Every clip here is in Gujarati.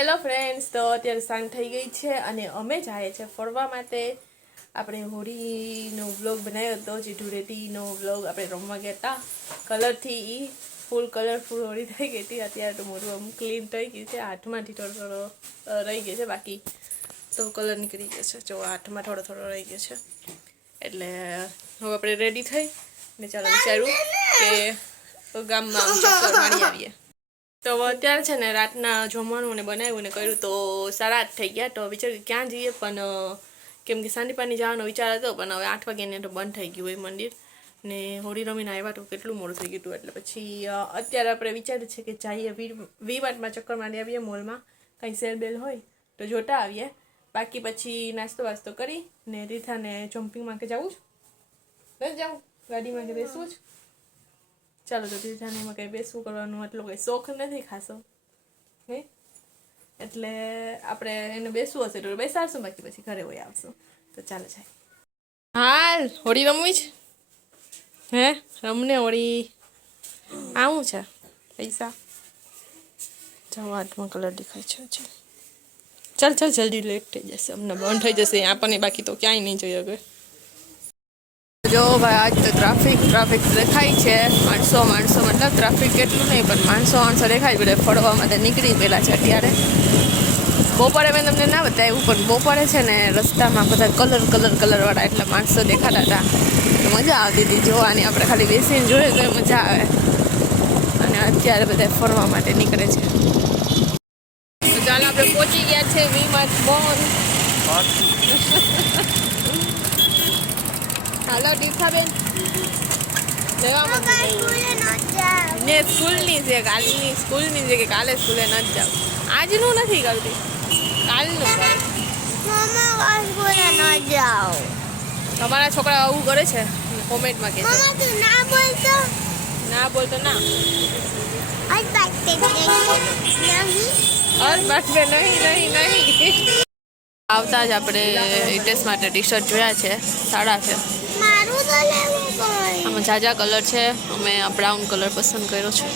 હેલો ફ્રેન્ડ્સ, તો અત્યારે સાંજ થઈ ગઈ છે અને અમે જાય છે ફરવા માટે. આપણે હોળીનો વ્લોગ બનાવ્યો હતો, જે ધૂળેટીનો વ્લોગ આપણે રમવા ગયા હતા. કલરથી ફૂલ કલરફુલ હોળી થઈ ગઈ હતી. અત્યારે તો મોઢું આમ ક્લીન થઈ ગયું છે. હાથમાંથી થોડો થોડો રહી ગયો છે, બાકી તો કલર નીકળી ગયો છે. જો હાથમાં થોડો થોડો રહી ગયો છે. એટલે હવે આપણે રેડી થઈ ને ચાલો વિચાર્યું કે ગામમાં ચક્કર મારી આવીએ. તો અત્યારે છે ને રાતના જમવાનું ને બનાવ્યું ને કર્યું તો 8:30 થઈ ગયા. તો વિચાર્યું ક્યાં જઈએ, પણ કેમ કે સાંદીપાની જવાનો વિચાર હતો, પણ હવે 8 વાગ્યાને તો બંધ થઈ ગયું હોય મંદિર ને. હોળી રમીને આવ્યા તો કેટલું મોડું થઈ ગયું હતું. એટલે પછી અત્યારે આપણે વિચાર્યું છે કે જઈએ વી માર્ટમાં ચક્કર મારી આવીએ, મોલમાં કંઈ સેલ બેલ હોય તો જોતા આવીએ. બાકી પછી નાસ્તો વાસ્તો કરી ને રીથાને જમ્પિંગમાં કે જવું જ નથી, જાઉં ગાડીમાં કે બેસવું જ. ચાલો તો રીથાને એમાં કંઈ બેસવું કરવાનું એટલો કંઈ શોખ નથી ખાસો, હે એટલે આપણે એને બેસવું હશે તો બેસાડશું, બાકી પછી ઘરે હોય આવશું. તો ચાલો જાય. હાલ હોળી રમવી છે, હે રમને હોળી. આવું છે પૈસા જાઓ, હાથમાં કલર દેખાય છે હજી. ચાલ ચાલ જલ્દી લેટ થઈ જશે, અમને બંધ થઈ જશે આપણને, બાકી તો ક્યાંય નહીં જોઈએ હવે. જો ભાઈ આજ તો ટ્રાફિક દેખાય છે. માણસો મતલબ ટ્રાફિક એટલું નહીં, પણ માણસો દેખાય. બધા ફરવા માટે નીકળી પેલા છે અત્યારે. બપોરે મેં તમને ના બતાવ્યું, પણ બપોરે છે ને રસ્તામાં બધા કલરવાળા એટલે માણસો દેખાતા હતા. તો મજા આવતી હતી જોવાની. આપણે ખાલી બેસીને જોઈએ તો મજા આવે. અને અત્યારે બધા ફરવા માટે નીકળે છે. તો ચાલો આપણે પહોંચી ગયા છે વી માર્ટ બંધ. હાલો ટીઠાબેન, લેવામાં ને સ્કૂલની છે, કાલની સ્કૂલની છે કે કાલે સ્કૂલે નથી જાવ. આજનું નથી કરતી, કાલનું. તમારા છોકરા આવું કરે છે, કોમેન્ટમાં કહેજો. ના બોલતો ના. નહીં. આવતા જ આપણે ટેસ્ટ માટે ટી શર્ટ જોયા છે, સાડા છે. આમાં ઝાઝા કલર છે. અમે આ બ્રાઉન કલર પસંદ કર્યો છે.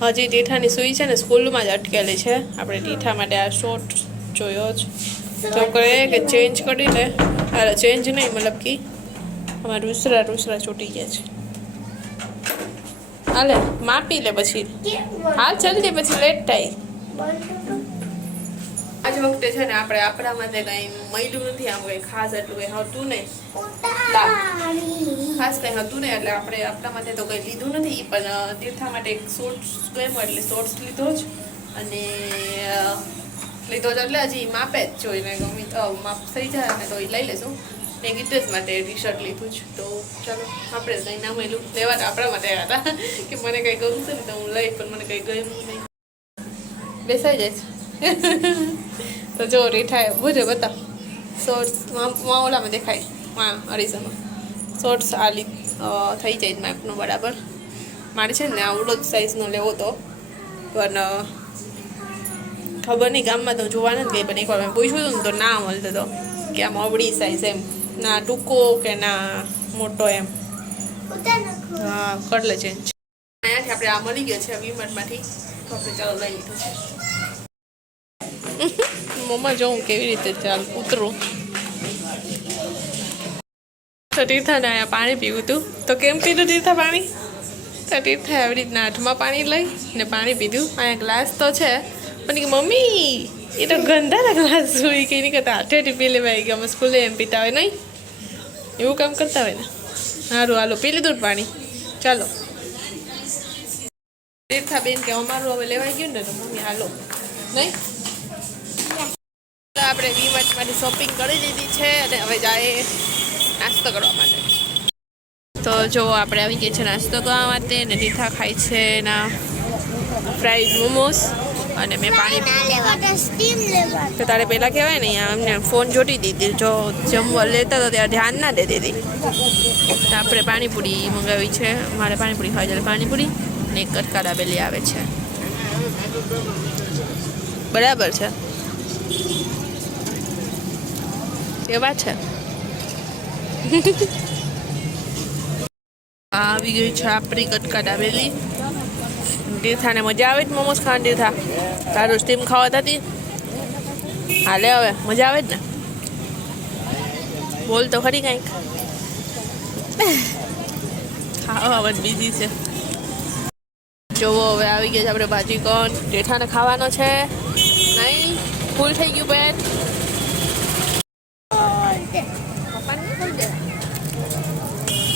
હજી ટીઠાની સુઈ છે ને સ્કૂલમાં જ અટકેલી છે. આપણે ટીઠા માટે આ શોર્ટ જોયો જ. તો કહે કે ચેન્જ કરી લે. અરે ચેન્જ નહીં, મતલબ કે આમાં રૂસરા ચોટી ગયા છે. હાલે માપી લે પછી. હાલ જલ્દી, પછી લેટ થાય. આજ વખતે છે ને આપણે આપણા માટે કંઈ મળ્યું નથી, આમ કંઈ ખાસ એટલું કંઈ હતું નહીં, ખાસ કંઈ હતું નહીં. એટલે આપણે આપણા માટે તો કંઈ લીધું નથી, પણ તીર્થા માટે એક શોર્ટ્સ ગમ્યો એટલે શોર્ટ્સ લીધો જ. અને લીધો જ એટલે હજી માપે જ જોઈને ગમી તો માપ થઈ જાય ને તો એ લઈ લેશું. ને ગીતેશ માટે ટી શર્ટ લીધું જ. તો ચાલો, આપણે કંઈ ના મળ્યું લેવા તો આપણા માટે આવ્યા હતા કે મને કંઈ ગમશે ને તો હું લઈ, પણ મને કંઈ ગમ્યું નહીં. બેસાઈ જાય છે. તો જો રીઠાએ બુજે બતાવ શોર્ટ્સ ઓલામાં દેખાય, અરીસામાં શોર્ટ્સ આ થઈ જાય માપનો બરાબર. મારે છે ને આવડો જ સાઇઝનો લેવો તો, પણ ખબર નહીં, ગામમાં તો જોવા નથી ગઈ. પણ એકવાર મેં પૂછ્યું હતું ને તો ના મળતો હતો કે આમ અવળી સાઇઝ એમ, ના ટૂંકો કે ના મોટો એમ. હા કરી લે ચેન્જ. અહીંયાથી આપણે આ મળી ગયો છે વીમાર્ટમાંથી, તો આપણે ચાલો લઈ લીધું છે. મમ્મા જોઉં કેવી રીતે ચાલ ઉતરું. તો તીર્થાને અહીંયા પાણી પીવું હતું. તો કેમ પીધું તીર્થા પાણી? તો તીર્થાએ આવી રીતના હાથમાં પાણી લઈ ને પાણી પીધું. અહીંયા ગ્લાસ તો છે, પણ કે મમ્મી એ તો ગંદાના ગ્લાસ જોઈ કે એની કરતાં હાથેથી પી લેવાય કે અમે સ્કૂલે એમ પીતા હોય નહીં, એવું કામ કરતા હોય ને. સારું હાલો પી લીધું પાણી, ચાલો. તીર્થાબેન કે અમારું હવે લેવાઈ ગયું ને, તો મમ્મી હાલો નહીં. આપણે વી માર્ટમાંથી શોપિંગ કરી લીધી છે અને હવે જાય નાસ્તો કરવા માટે. તો જો આપણે આવી ગયા છે નાસ્તો કરવા માટે. ને તીર્થા ખાય છે એના ફ્રાઈડ મોમોસ અને મેં પાણી. તો તારે પહેલાં કહેવાય ને, અમને ફોન જોતી દીધી. જો જમવા લેતા તો ત્યારે ધ્યાન ના દે દીધી. તો આપણે પાણીપુરી મંગાવી છે. મારે પાણીપુરી ખાવી છે, પાણીપુરી ને એક કટકા દાબેલી આવે છે. બરાબર છે, એવા છે. આવી ગઈ છે આપણી કટકા દાબેલી. તીર્થાને મજા આવે જ મોમોસ ખાવાની? તીર્થા તારું સ્ટીમ ખાવા થતી હાલે હવે મજા આવે જ ને? બોલ તો ખરી કંઈક. ખાવા હવે બીજી છે. જોવો હવે આવી ગયા છે આપણે ભાજી કોણ. જેઠાને ખાવાનો છે નહીં? ફૂલ થઈ ગયું પેટ.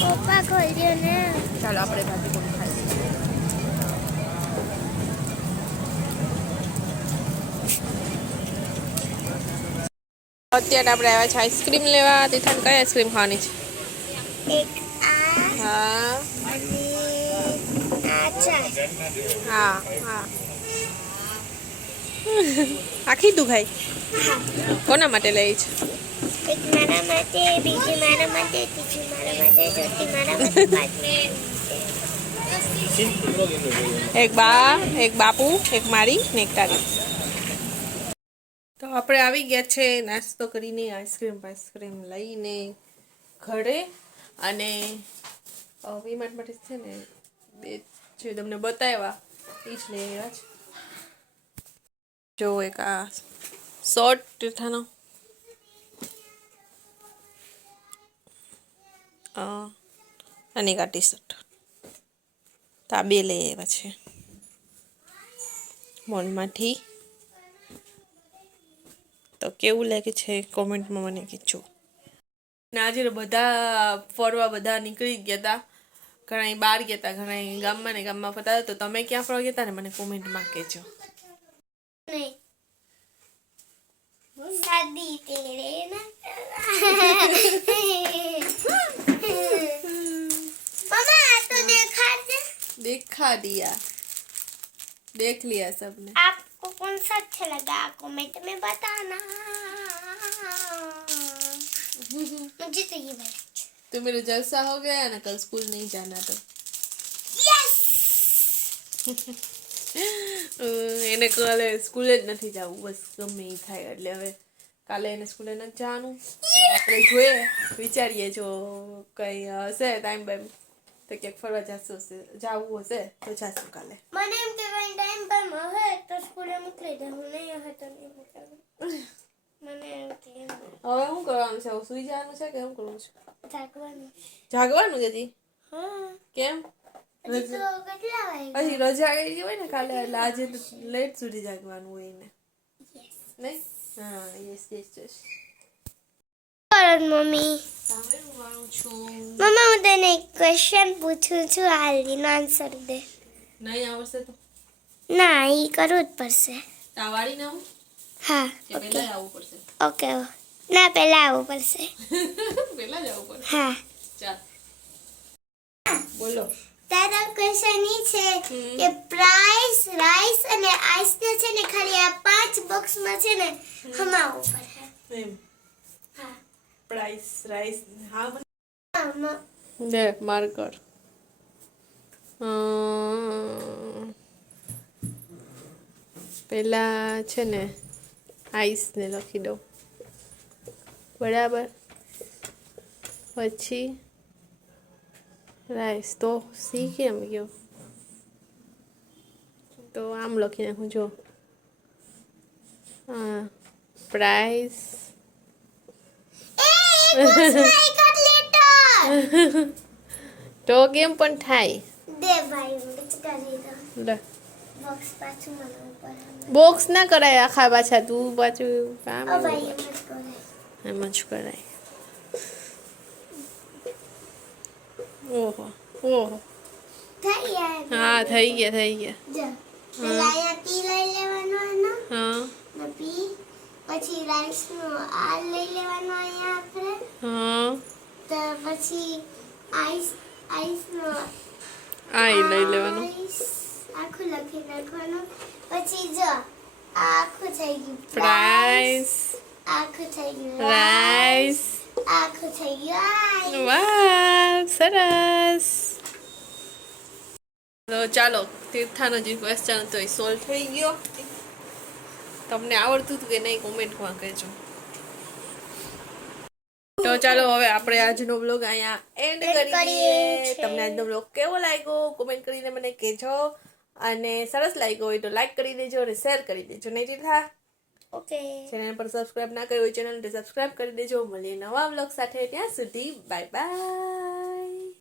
પપ્પા ખોલ્યો ને. ચાલો આપણે ભાજી કોણ ખાઈએ. અત્યારે આપણે આવ્યા છે આઈસ્ક્રીમ લેવા. તીર્થાને કઈ આઈસ્ક્રીમ ખાવાની છે? એક આ હા અને આ ચાર. હા હા. આખી તું ખાઈ? કોના માટે લઈ છે? એક મારા માટે, બીજી મારા માટે, ત્રીજી મારા માટે, ચોથી મારા માટે, પાંચમી. એક બા, એક બાપુ, એક મારી ને એક તારી. તો આપણે આવી ગયા છે નાસ્તો કરીને, આઈસ્ક્રીમ લઈને ઘરે. અને વીમાર્ટ માટે છે ને બે જે તમને બતાવ્યા એ જ લઈ આવ્યા છે. જો એક આ શોર્ટ તીર્થાનો અને એક આ ટી શર્ટ. તો આ બે લઈ આવ્યા છે મોલમાંથી. તો કેવું લાગે છે કોમેન્ટમાં મને કહેજો. ને આજે બધા ફરવા બધા નીકળી ગયા હતા. ઘણા બહાર ગયા હતા, ઘણા ગામમાં ને ગામમાં ફરતા હતા. તો તમે ક્યાં ફરવા ગયા હતા ને મને કોમેન્ટમાં કહેજો. નહીં. શાદી તેરે ના मम्मा तो देखा दे। देखा दिया, देख लिया सबने। आपको कौन सा अच्छा लगा कमेंट में बताना। मुझे तो ये वाला तो मेरा जलसा हो गया ना, कल स्कूल नहीं जाना तो। यस એને કાલે સ્કૂલે જ નથી જવું, બસ ગમે એ થાય. એટલે હવે કાલે એને સ્કૂલે નથી જવાનું. આપણે જોઈએ, વિચારીએ જો કંઈ હશે ટાઈમ બાઈમ તો ક્યાંક ફરવા જવું હશે તો જાશું કાલે. મને એમ કે કઈ ટાઈમ પર હશે તો સ્કૂલે મોકલી દે, હું નહીં હશે તો નહીં મોકલું. મને એમ કે હવે શું કરવાનું છે? સુઈ જવાનું છે કે શું કરવું છે? જાગવાનું. જાગવાનું છે જી? હા. કેમ? હજી તો કેટલા વાગે? પછી રજા આવી હોય ને કાલે, એટલે આજે લેટ સુધી જાગવાનું હોય ને. યસ. નહીં? હા, યસ યસ યસ. મમ્મી મમ્મા હું તને એક ક્વેશ્ચન પૂછું છું, હાલનો આન્સર દે. નહીં આવડશે તો ના એ કરવું જ પડશે. તાવાડી ના હા કે ઓકે પહેલા આવવું પડશે? ઓકે ના પહેલા આવવું પડશે. પહેલા જ આવવું પડશે. હા ચાલ બોલો. તારો ક્વેશ્ચન ઈ છે કે પ્રાઇસ, રાઈસ અને આઈસ છે ને ખાલી આ 5 બોક્સમાં છે ને હમાવવું પડે. એમ હા પ્રાઇસ, રાઈસ. હા આમાં દે માર્કર. પહેલા છે ને આઈસ ને લખી દઉં, બરાબર. પછી રાઈસ. તો સી કેમ ગયો? તો આમ લખી નાખું જો. હા પ્રાઇસ. તો કેમ પણ થાય? દે ભાઈ મિક્સ કરી દો. લે બોક્સ પાછું મને ઉપર બોક્સ ના કરાય આખા પાછા, તું પાછું કામ ઓ ભાઈ એમ જ કરે. એમ જ કરાય. ઓહો ઓહો. થઈ યાર. હા થઈ ગયા. જો પેલા અહીંયા પી લઈ લેવાનો એનો હા ને પી, પછી રાઈસ નો આ લઈ લેવાનો અહીંયા આપણે, હા તો પછી આઈસ નો આ ઈ લઈ લેવાનું. આઈસ આખું લખી નાખવાનું. પછી જો આ આખું થઈ ગયું પ્રાઇસ, આખું થઈ ગયું રાઈસ. આખું થઈ ગયું આઈસ. વાહ સરસ. તો ચાલો, તીર્થાનો જે ક્વેશ્ચન હતો એ સોલ્વ થઈ ગયો. તમને આવડતું હતું કે નહીં કોમેન્ટમાં કહેજો. તો ચાલો હવે આપણે આજનો બ્લોગ અહીંયા એન્ડ કરીએ. તમને આજનો બ્લોગ કેવો લાગ્યો કોમેન્ટ કરીને મને કહેજો. અને સરસ લાગ્યો હોય તો લાઈક કરી દેજો અને શેર કરી દેજો. નહીં રીધા? ઓકે ચેનલ પર સબસ્ક્રાઇબ ના કર્યું હોય ચેનલ સબસ્ક્રાઇબ કરી દેજો. મળીએ નવા વ્લોગ સાથે. ત્યાં સુધી બાય બાય.